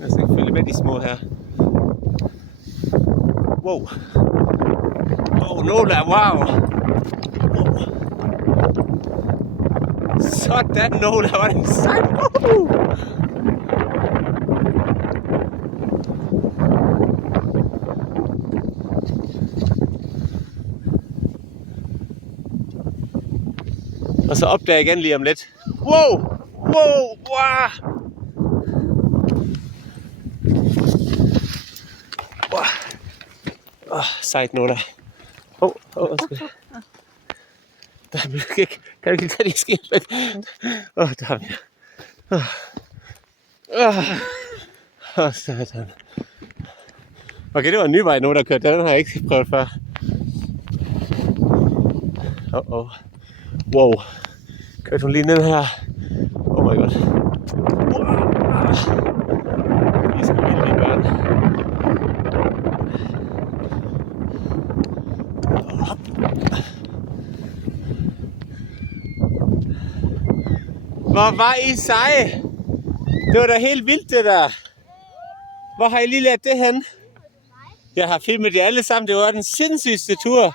Jeg skal følge med de små her. Wow. Oh, Nola, wow. Sådan, Nola, var det sejt. Og så opdager jeg igen lige om lidt. Wow! Wow! Wow! Wow! Sejt Nola. Der er mygge. Kan du ikke tage de skidt væk? Der er vi. Sådan. Okay, det var en ny vej nu, der kørte. Den har jeg ikke prøvet før. Wow. Kørte hun lige ned her. Oh my god. Vi skal virkelig børn. Hvor var I seje? Det var da helt vildt det der. Hvor har I lige lært det hen? Jeg har filmet det alle sammen. Det var den sindssygste tur.